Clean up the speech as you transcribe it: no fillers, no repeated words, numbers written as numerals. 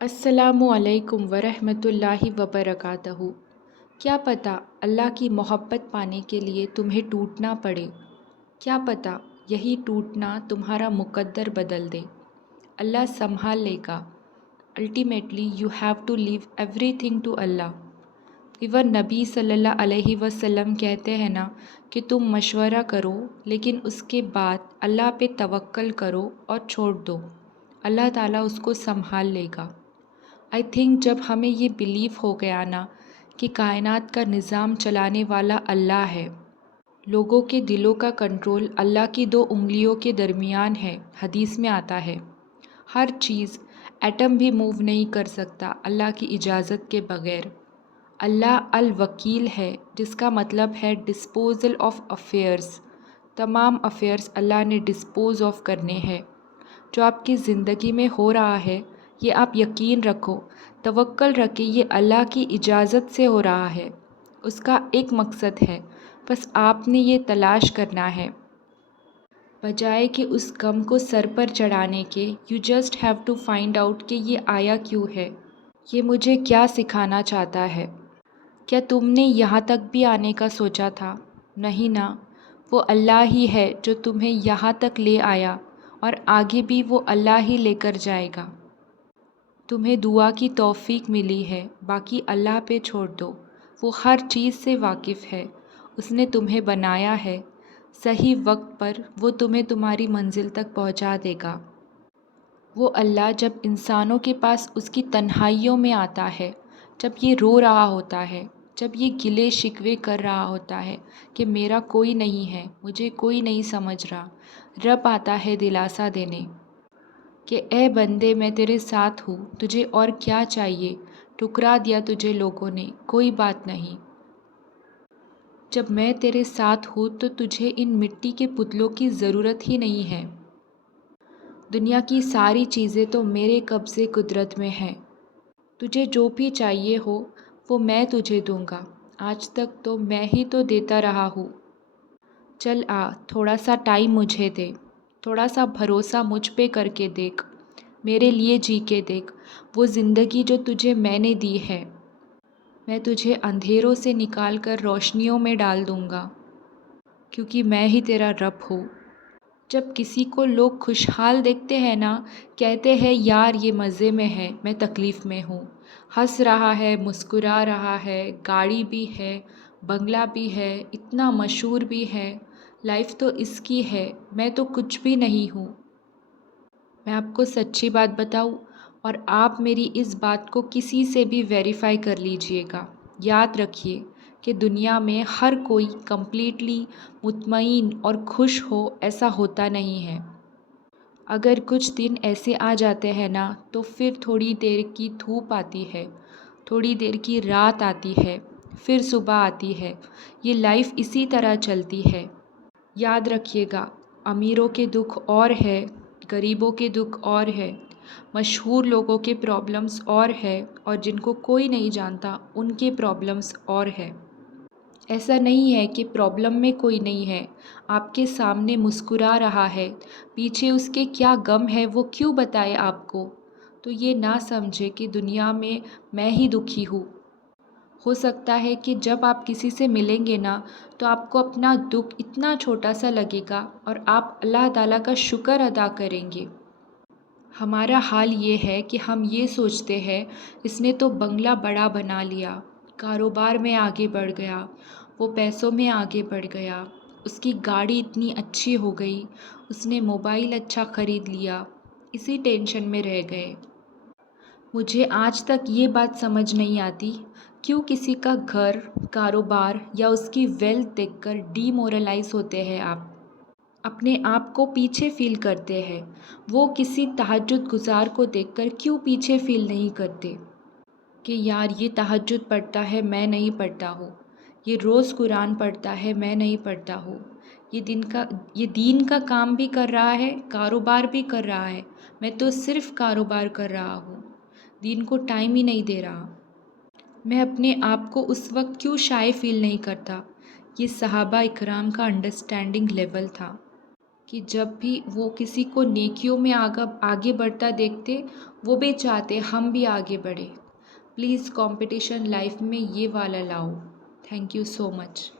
السلام علیکم ورحمۃ اللہ وبرکاتہ۔ کیا پتہ اللہ کی محبت پانے کے لیے تمہیں ٹوٹنا پڑے، کیا پتہ یہی ٹوٹنا تمہارا مقدر بدل دے۔ اللہ سنبھال لے گا۔ Ultimately you have to leave everything to Allah. Even نبی صلی اللہ علیہ وسلم کہتے ہیں نا کہ تم مشورہ کرو لیکن اس کے بعد اللہ پہ توکل کرو اور چھوڑ دو، اللہ تعالیٰ اس کو سنبھال لے گا۔ آئی تھنک جب ہمیں یہ بیلیو ہو گیا نا کہ کائنات کا نظام چلانے والا اللہ ہے، لوگوں کے دلوں کا کنٹرول اللہ کی 2 انگلیوں کے درمیان ہے، حدیث میں آتا ہے، ہر چیز ایٹم بھی موو نہیں کر سکتا اللہ کی اجازت کے بغیر۔ اللہ الوکیل ہے، جس کا مطلب ہے ڈسپوزل آف افیئرز۔ تمام افیئرز اللہ نے ڈسپوز آف کرنے ہیں۔ جو آپ کی زندگی میں ہو رہا ہے یہ آپ یقین رکھو، توکل رکھے، یہ اللہ کی اجازت سے ہو رہا ہے۔ اس کا ایک مقصد ہے، بس آپ نے یہ تلاش کرنا ہے۔ بجائے کہ اس غم کو سر پر چڑھانے کے، you just have to find out کہ یہ آیا کیوں ہے، یہ مجھے کیا سکھانا چاہتا ہے۔ کیا تم نے یہاں تک بھی آنے کا سوچا تھا؟ نہیں نا، وہ اللہ ہی ہے جو تمہیں یہاں تک لے آیا اور آگے بھی وہ اللہ ہی لے کر جائے گا۔ تمہیں دعا کی توفیق ملی ہے، باقی اللہ پہ چھوڑ دو، وہ ہر چیز سے واقف ہے، اس نے تمہیں بنایا ہے، صحیح وقت پر وہ تمہیں تمہاری منزل تک پہنچا دے گا۔ وہ اللہ جب انسانوں کے پاس اس کی تنہائیوں میں آتا ہے، جب یہ رو رہا ہوتا ہے، جب یہ گلے شکوے کر رہا ہوتا ہے کہ میرا کوئی نہیں ہے، مجھے کوئی نہیں سمجھ رہا، رب آتا ہے دلاسا دینے کہ اے بندے میں تیرے ساتھ ہوں، تجھے اور کیا چاہیے، ٹھکرا دیا تجھے لوگوں نے، کوئی بات نہیں، جب میں تیرے ساتھ ہوں تو تجھے ان مٹی کے پتلوں کی ضرورت ہی نہیں ہے۔ دنیا کی ساری چیزیں تو میرے قبضے قدرت میں ہیں، تجھے جو بھی چاہیے ہو وہ میں تجھے دوں گا، آج تک تو میں ہی تو دیتا رہا ہوں۔ چل آ، تھوڑا سا ٹائم مجھے دے، تھوڑا سا بھروسہ مجھ پہ کر کے دیکھ، میرے لیے جی کے دیکھ، وہ زندگی جو تجھے میں نے دی ہے، میں تجھے اندھیروں سے نکال کر روشنیوں میں ڈال دوں گا، کیونکہ میں ہی تیرا رب ہوں۔ جب کسی کو لوگ خوشحال دیکھتے ہیں نا، کہتے ہیں یار یہ مزے میں ہے، میں تکلیف میں ہوں، ہنس رہا ہے، مسکرا رہا ہے، گاڑی بھی ہے، بنگلہ بھی ہے، اتنا مشہور بھی ہے، لائف تو اس کی ہے، میں تو کچھ بھی نہیں ہوں۔ میں آپ کو سچی بات بتاؤں، اور آپ میری اس بات کو کسی سے بھی ویریفائی کر لیجئے گا، یاد رکھیے کہ دنیا میں ہر کوئی کمپلیٹلی مطمئن اور خوش ہو ایسا ہوتا نہیں ہے۔ اگر کچھ دن ایسے آ جاتے ہیں نا تو پھر تھوڑی دیر کی دھوپ آتی ہے، تھوڑی دیر کی رات آتی ہے، پھر صبح آتی ہے، یہ لائف اسی طرح چلتی ہے۔ یاد رکھیے گا، امیروں کے دکھ اور ہے، غریبوں کے دکھ اور ہے، مشہور لوگوں کے پرابلمز اور ہے، اور جن کو کوئی نہیں جانتا ان کے پرابلمز اور ہے۔ ایسا نہیں ہے کہ پرابلم میں کوئی نہیں ہے، آپ کے سامنے مسکرا رہا ہے، پیچھے اس کے کیا غم ہے وہ کیوں بتائے آپ کو؟ تو یہ نہ سمجھے کہ دنیا میں ہی دکھی ہوں۔ ہو سکتا ہے کہ جب آپ کسی سے ملیں گے نا تو آپ کو اپنا دکھ اتنا چھوٹا سا لگے گا اور آپ اللہ تعالیٰ کا شکر ادا کریں گے۔ ہمارا حال یہ ہے کہ ہم یہ سوچتے ہیں اس نے تو بنگلہ بڑا بنا لیا، کاروبار میں آگے بڑھ گیا، وہ پیسوں میں آگے بڑھ گیا، اس کی گاڑی اتنی اچھی ہو گئی، اس نے موبائل اچھا خرید لیا، اسی ٹینشن میں رہ گئے۔ مجھے آج تک یہ بات سمجھ نہیں آتی کیوں کسی کا گھر، کاروبار یا اس کی ویلتھ دیکھ کر ڈی مورلائز ہوتے ہیں، آپ اپنے آپ کو پیچھے فیل کرتے ہیں، وہ کسی تہجد گزار کو دیکھ کر کیوں پیچھے فیل نہیں کرتے کہ یار یہ تہجد پڑھتا ہے میں نہیں پڑھتا ہوں، یہ روز قرآن پڑھتا ہے میں نہیں پڑھتا ہوں، یہ دین کا کام بھی کر رہا ہے، کاروبار بھی کر رہا ہے، میں تو صرف کاروبار کر رہا ہوں، دین کو ٹائم ہی نہیں دے رہا۔ میں اپنے آپ کو اس وقت کیوں شائع فیل نہیں کرتا؟ یہ صحابہ اکرام کا انڈرسٹینڈنگ لیول تھا۔ کہ جب بھی وہ کسی کو نیکیوں میں آگے بڑھتا دیکھتے وہ بھی چاہتے ہم بھی آگے بڑھیں. پلیز کمپٹیشن لائف میں یہ والا لاؤ. Thank you so much.